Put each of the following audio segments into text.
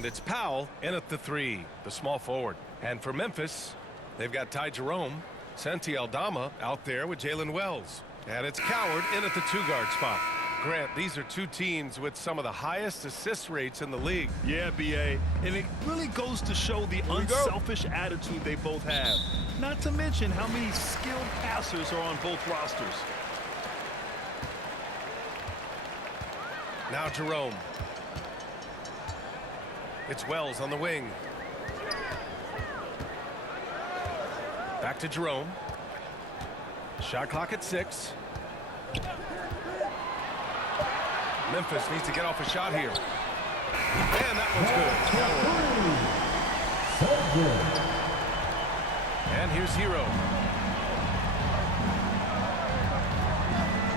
And it's Powell in at the 3, the small forward. And for Memphis, they've got Ty Jerome, Santi Aldama out there with Jalen Wells. And it's Coward in at the 2-guard spot. Grant, these are two teams with some of the highest assist rates in the league. Yeah, B.A. And it really goes to show the unselfish attitude they both have. Not to mention how many skilled passers are on both rosters. Now Jerome. It's Wells on the wing. Back to Jerome. Shot clock at 6. Memphis needs to get off a shot here. And that one's good. And here's Hero.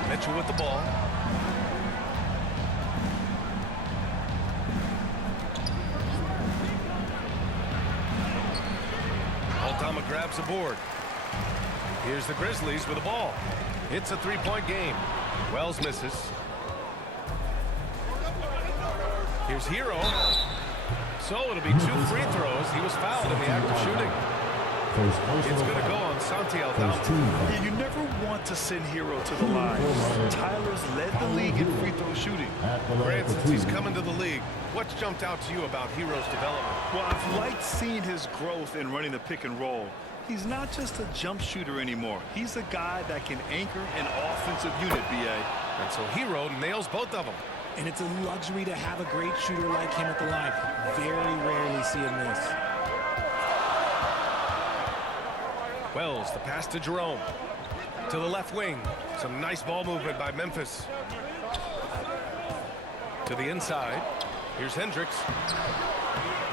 Mitchell with the ball. Aldama grabs the board. Here's the Grizzlies with the ball. It's a 3-point game. Wells misses. Here's Hero. So it'll be 2 free throws. He was fouled in the act of shooting. It's going to go on Santi Aldama. Yeah, you never want to send Hero to the line. Tyler's led the league in free throw shooting. Grant, since he's coming to the league, what's jumped out to you about Hero's development? Well, I've liked seeing his growth in running the pick and roll. He's not just a jump shooter anymore. He's a guy that can anchor an offensive unit, B.A. And so Hero nails both of them. And it's a luxury to have a great shooter like him at the line. Very rarely see him miss. Wells, the pass to Jerome. To the left wing. Some nice ball movement by Memphis. To the inside. Here's Hendricks.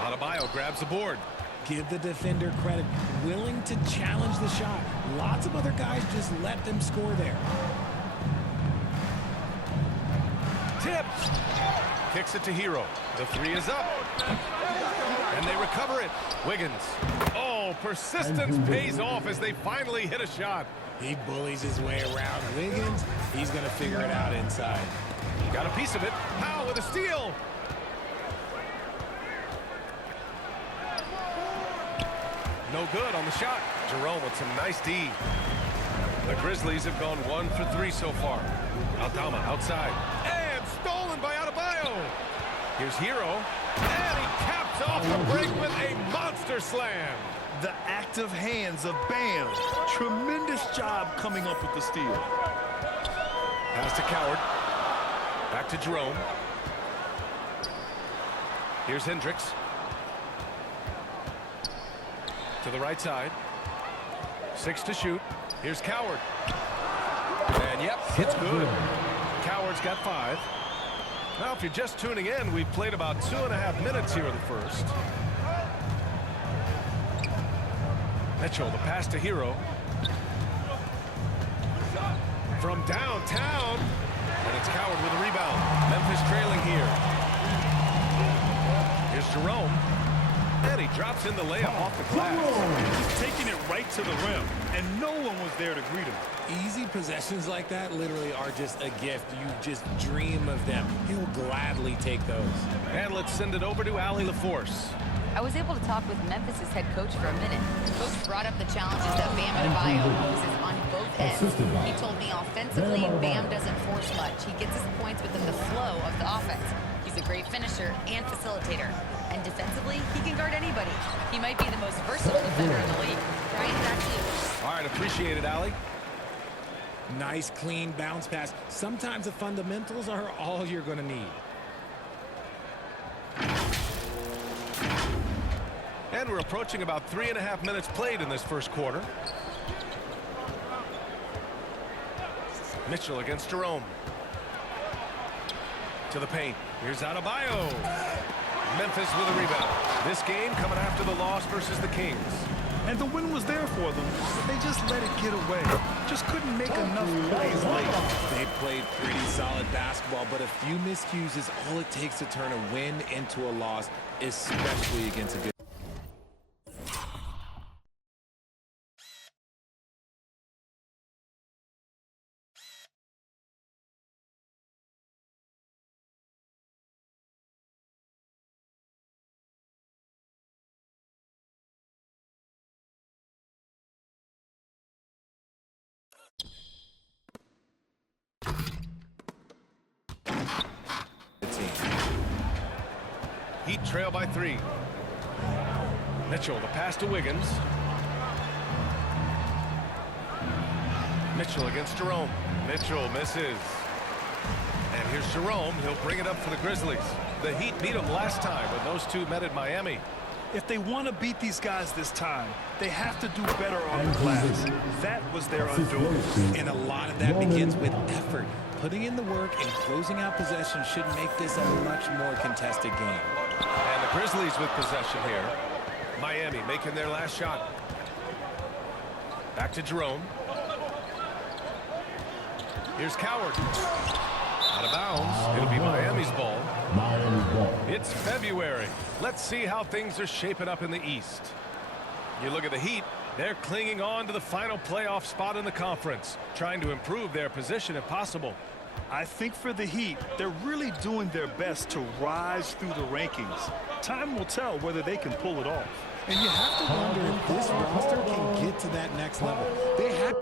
Adebayo grabs the board. Give the defender credit. Willing to challenge the shot. Lots of other guys just let them score there. Tips. Kicks it to Hero. The 3 is up. And they recover it. Wiggins. Oh, persistence pays off as they finally hit a shot. He bullies his way around Wiggins. He's going to figure it out inside. Got a piece of it. Powell with a steal. No good on the shot. Jerome with some nice D. The Grizzlies have gone 1 for 3 so far. Aldama outside. And stolen by Adebayo. Here's Hero. And he caps off the break with a monster slam. The active hands of Bam. Tremendous job coming up with the steal. Pass to Coward. Back to Jerome. Here's Hendricks. To the right side. 6 to shoot. Here's Coward. And yep, it's good. Coward's got 5. Now, if you're just tuning in, we've played about 2.5 minutes here in the first. Mitchell, the pass to Hero. From downtown. And it's Coward with a rebound. Memphis trailing here. Here's Jerome. And he drops in the layup off the glass. Just taking it right to the rim. And no one was there to greet him. Easy possessions like that literally are just a gift. You just dream of them. He'll gladly take those. And let's send it over to Allie LaForce. I was able to talk with Memphis' head coach for a minute. Coach brought up the challenges that Bam Adebayo poses on both ends. He told me offensively, Bam doesn't force much. He gets his points within the flow of the offense. He's a great finisher and facilitator. And defensively, he can guard anybody. He might be the most versatile defender in the league. Brian's actually... All right, appreciate it, Allie. Nice, clean bounce pass. Sometimes the fundamentals are all you're going to need. And we're approaching about 3.5 minutes played in this first quarter. Mitchell against Jerome. To the paint. Here's Adebayo. Memphis with a rebound. This game coming after the loss versus the Kings. And the win was there for them, but they just let it get away. Just couldn't make enough plays late. They played pretty solid basketball, but a few miscues is all it takes to turn a win into a loss, especially against a good team. Heat trail by 3. Mitchell, the pass to Wiggins. Mitchell against Jerome. Mitchell misses. And here's Jerome. He'll bring it up for the Grizzlies. The Heat beat them last time when those two met at Miami. If they want to beat these guys this time, they have to do better on the glass. That was their undoing. And a lot of that begins with effort. Putting in the work and closing out possession should make this a much more contested game. And the Grizzlies with possession here. Miami making their last shot. Back to Jerome. Here's Coward. Out of bounds. It'll be Miami's ball. It's February. Let's see how things are shaping up in the East. You look at the Heat. They're clinging on to the final playoff spot in the conference, trying to improve their position if possible. I think for the Heat, they're really doing their best to rise through the rankings. Time will tell whether they can pull it off. And you have to wonder if this roster can get to that next level. They have...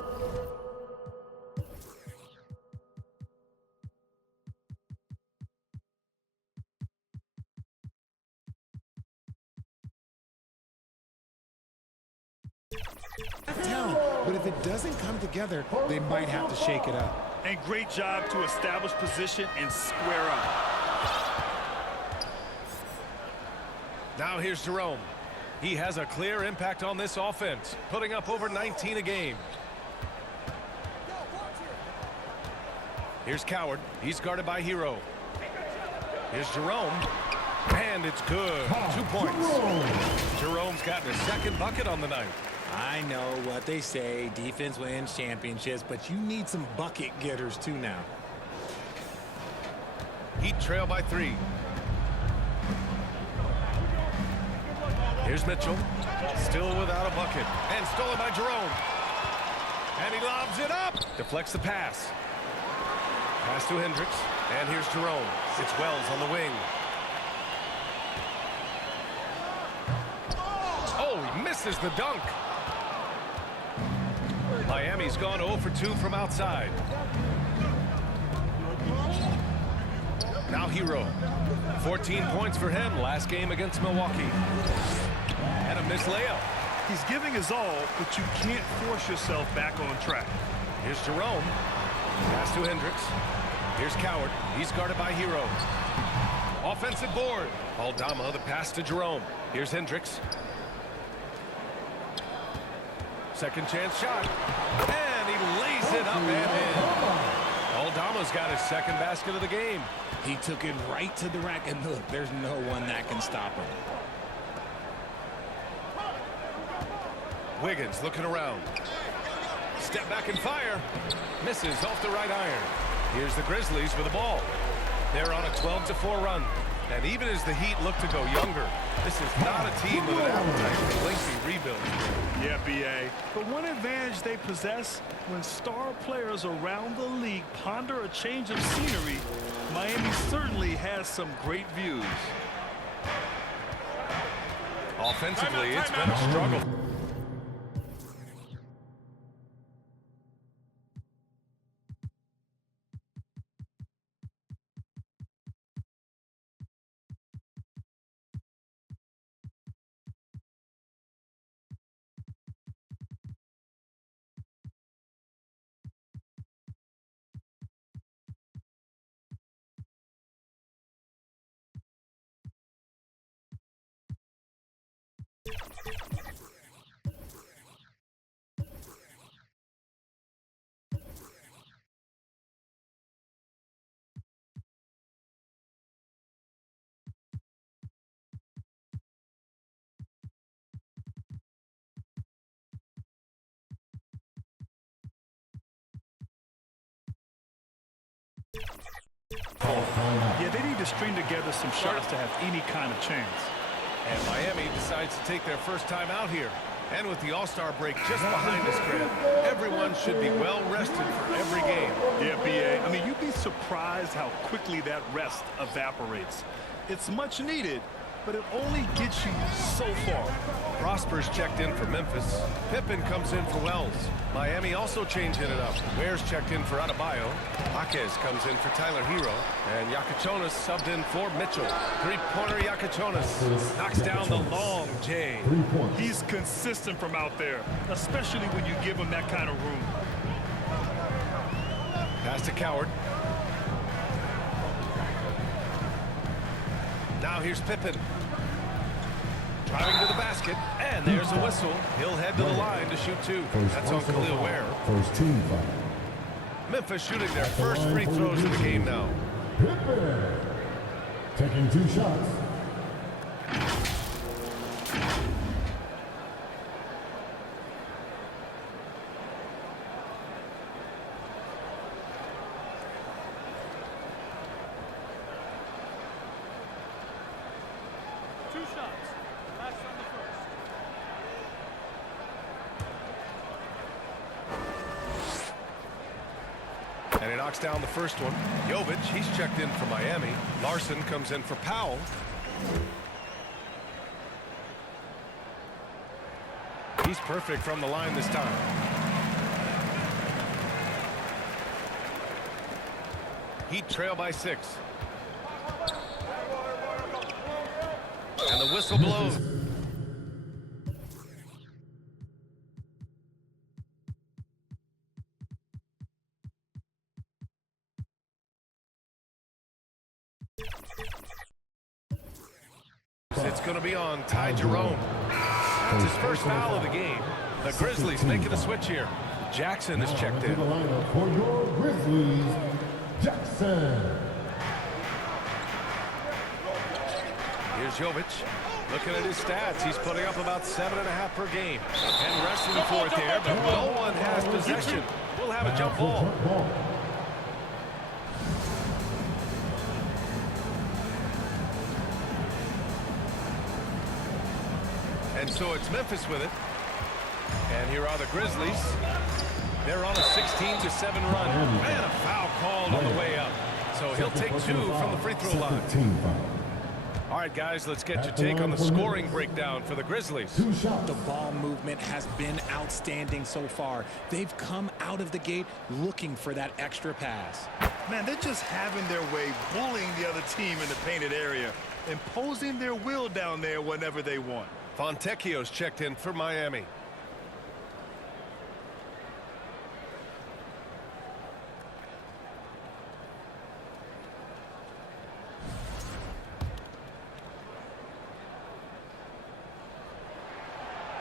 talent, but if it doesn't come together, they might have to shake it up. And great job to establish position and square up. Now here's Jerome. He has a clear impact on this offense, putting up over 19 a game. Here's Coward. He's guarded by Hero. Here's Jerome. And it's good. 2 points. Jerome's gotten his second bucket on the night. I know what they say, defense wins championships, but you need some bucket getters too now. Heat trail by 3. Here's Mitchell, still without a bucket, and stolen by Jerome. And he lobs it up. Deflects the pass. Pass to Hendricks, and here's Jerome. It's Wells on the wing. Oh, he misses the dunk. Miami's gone 0 for 2 from outside. Now Hero. 14 points for him last game against Milwaukee. And a missed layup. He's giving his all, but you can't force yourself back on track. Here's Jerome. Pass to Hendricks. Here's Coward. He's guarded by Hero. Offensive board. Aldama, the pass to Jerome. Here's Hendricks. Second chance shot. And he lays it up and in. Aldama's got his second basket of the game. He took it right to the rack, and look, there's no one that can stop him. Wiggins looking around. Step back and fire. Misses off the right iron. Here's the Grizzlies with the ball. They're on a 12-4 run. And even as the Heat look to go younger, this is not a team with an appetite for lengthy rebuild. Yeah, B.A. But one advantage they possess, when star players around the league ponder a change of scenery, Miami certainly has some great views. Offensively, it's been a struggle. Yeah, they need to string together some shots to have any kind of chance. And Miami decides to take their first time out here. And with the All-Star break just behind us, Grant, everyone should be well rested for every game. Yeah, B.A. I mean, you'd be surprised how quickly that rest evaporates. It's much needed, but it only gets you so far. Prosper's checked in for Memphis. Pippen comes in for Wells. Miami also changing it up. Ware's checked in for Adebayo. Jaquez comes in for Tyler Hero. And Yakachonis subbed in for Mitchell. Three-pointer Yakachonis knocks down the long J. He's consistent from out there, especially when you give him that kind of room. Pass to Coward. Now here's Pippen. Driving to the basket, and there's a whistle. He'll head to the line to shoot two. That's on Khalil Ware. First team foul. Memphis shooting their first free throws of the game now. Pippen taking 2 shots. And he knocks down the first one. Jovic, he's checked in for Miami. Larson comes in for Powell. He's perfect from the line this time. Heat trail by 6. And the whistle blows. It's going to be on Ty Jerome. That's his first foul of the game. The Grizzlies making a switch here. Jackson is checked in. The lineup for your Grizzlies, Jackson. Here's Jovic. Looking at his stats, he's putting up about 7.5 per game. And wrestling for it there, but no one has possession. We'll have a jump ball. And so it's Memphis with it. And here are the Grizzlies. They're on a 16-7 run. And a foul called on the way up. So he'll take 2 from the free throw line. All right, guys, let's get your take on the scoring breakdown for the Grizzlies. The ball movement has been outstanding so far. They've come out of the gate looking for that extra pass. Man, they're just having their way, bullying the other team in the painted area, imposing their will down there whenever they want. Fontecchio's checked in for Miami.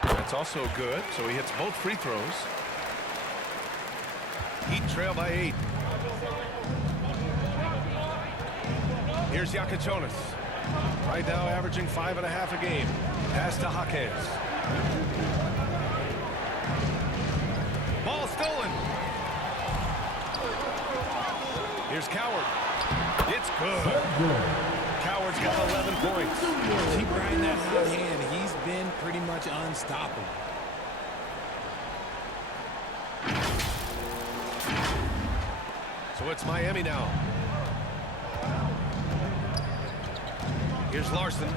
That's also good, so he hits both free throws. Heat trail by 8. Here's Yakachonis. Right now averaging 5.5 a game. Pass to Jaquez. Ball stolen. Here's Coward. It's good. Coward's got 11 points. Keep riding that hot hand. He's been pretty much unstoppable. So it's Miami now. Here's Larson.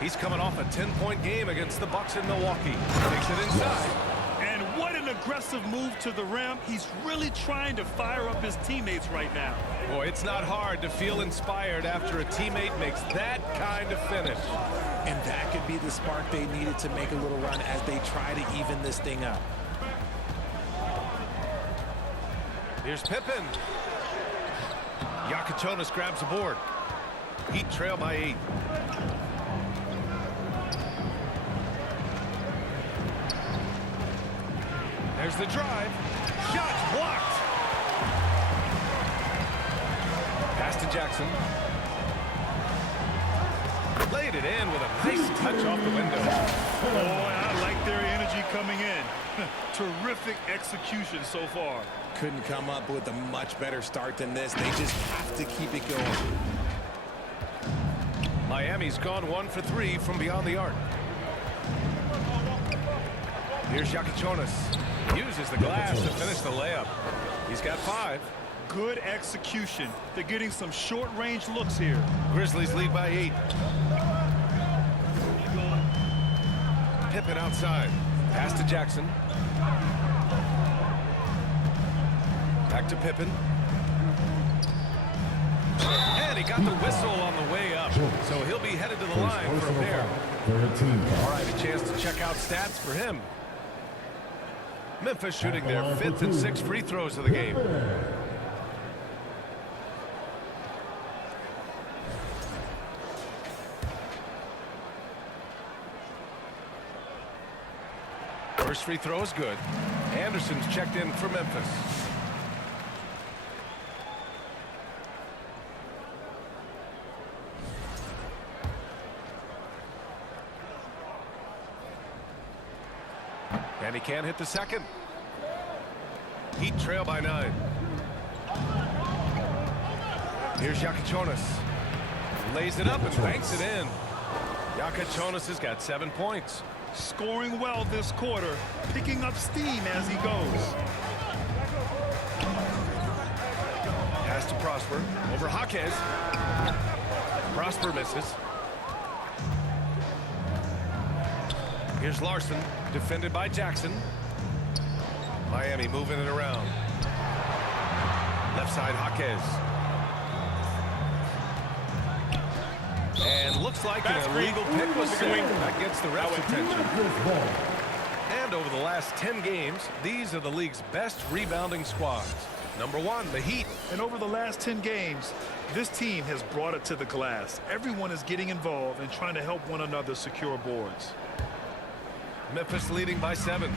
He's coming off a 10-point game against the Bucks in Milwaukee. Takes it inside. And what an aggressive move to the rim. He's really trying to fire up his teammates right now. Boy, it's not hard to feel inspired after a teammate makes that kind of finish. And that could be the spark they needed to make a little run as they try to even this thing up. Here's Pippen. Yakachonis grabs the board. Heat trail by 8. There's the drive. Shot blocked. Pass to Jackson. Laid it in with a nice touch off the window. Boy, I like their energy coming in. Terrific execution so far. Couldn't come up with a much better start than this. They just have to keep it going. Miami's gone 1 for 3 from beyond the arc. Here's Yakachonis. Uses the glass to finish the layup. He's got 5. Good execution. They're getting some short-range looks here. Grizzlies lead by 8. Pippen outside. Pass to Jackson. Back to Pippen. And he got the whistle on the way up. So he'll be headed to the line for a pair. All right, a chance to check out stats for him. Memphis shooting their 5th and 6th free throws of the game. First free throw is good. Anderson's checked in for Memphis. And he can't hit the second. Heat trail by 9. Here's Yakachonis. Lays it up and banks it in. Yakachonis has got 7 points. Scoring well this quarter, picking up steam as he goes. Pass to Prosper. Over Jaquez. Prosper misses. Here's Larson. Defended by Jackson. Miami moving it around. Left side, Jaquez. And looks like an illegal pick was swing. That gets the ref's attention. And over the last 10 games, these are the league's best rebounding squads. Number 1, the Heat. And over the last 10 games, this team has brought it to the glass. Everyone is getting involved and trying to help one another secure boards. Memphis leading by 7.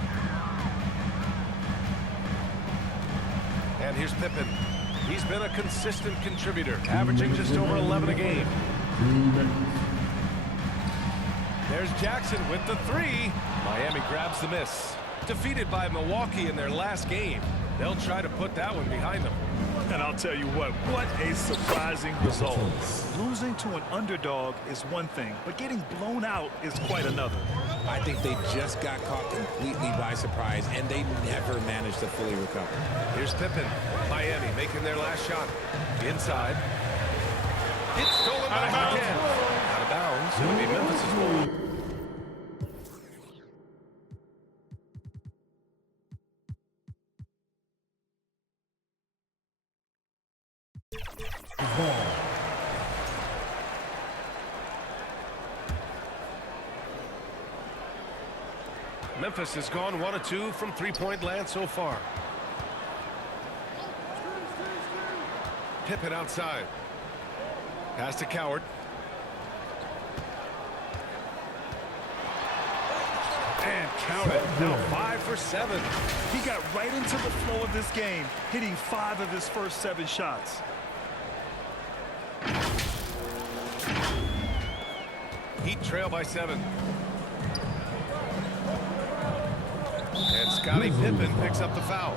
And here's Pippen. He's been a consistent contributor, averaging just over 11 a game. There's Jackson with the 3. Miami grabs the miss. Defeated by Milwaukee in their last game. They'll try to put that one behind them. And I'll tell you what a surprising result. Losing to an underdog is one thing, but getting blown out is quite another. I think they just got caught completely by surprise, and they never managed to fully recover. Here's Pippen. Miami making their last shot. Inside. It's stolen by Jaquez. Out of bounds. It'll be Memphis' ball. Memphis has gone 1 of 2 from three-point land so far. Pippen outside. Pass to Coward. And count it. Now 5 for 7. He got right into the flow of this game, hitting 5 of his first 7 shots. Heat trail by 7. And Scottie Pippen picks up the foul.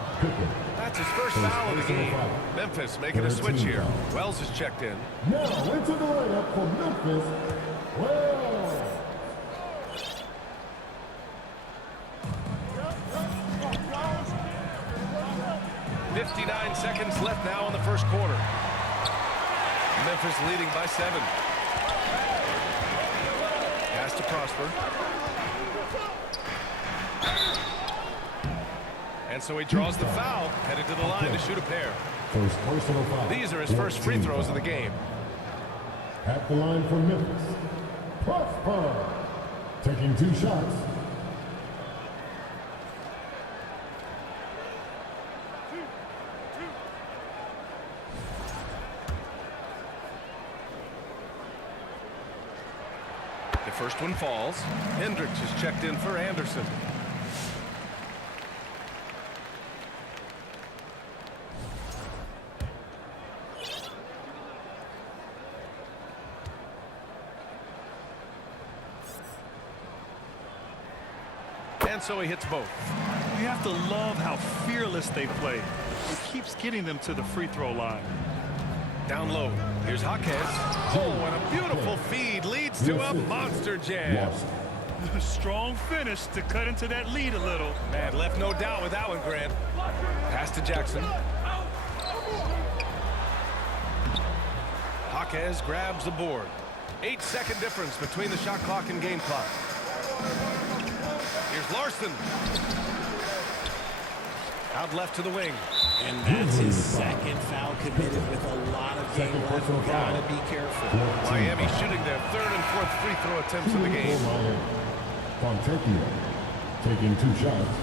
That's his first foul of the game. Memphis making a switch here. Wells is checked in. Now into the lineup for Memphis, Wells. .59 seconds left now in the first quarter. Memphis leading by 7. Pass to Prosper. And so he draws the foul, headed to the line to shoot a pair. First personal foul. These are his first free throws of the game. At the line for Memphis, Prosper, taking 2 shots. The first one falls. Hendricks is checked in for Anderson. And so he hits both. You have to love how fearless they play. It keeps getting them to the free throw line. Down low. Here's Jaquez. Oh, and a beautiful feed leads to a monster jam. Strong finish to cut into that lead a little. Man, left no doubt with that one, Grant. Pass to Jackson. Jaquez grabs the board. 8-second difference between the shot clock and game clock. Here's Larson. Out left to the wing. And that's his second foul committed with a lot of game left. Gotta be careful. Miami shooting their third and fourth free throw attempts of the game. Fontecchio taking 2 shots.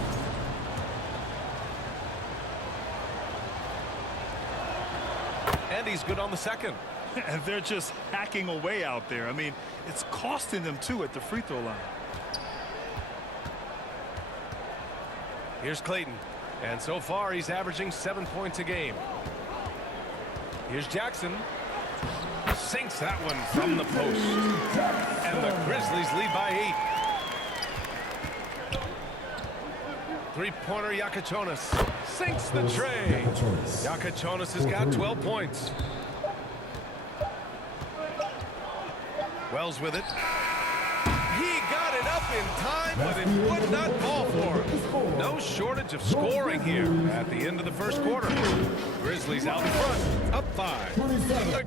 And he's good on the second. And they're just hacking away out there. I mean, it's costing them too at the free throw line. Here's Clayton. And so far, he's averaging 7 points a game. Here's Jackson. Sinks that one from the post. And the Grizzlies lead by 8. Three-pointer Yakachonis. Sinks the tray. Yakachonis has got 12 points. Wells with it. He got it up in time, but it would not fall for him. No shortage of scoring here at the end of the first quarter. Grizzlies out in front, up 5.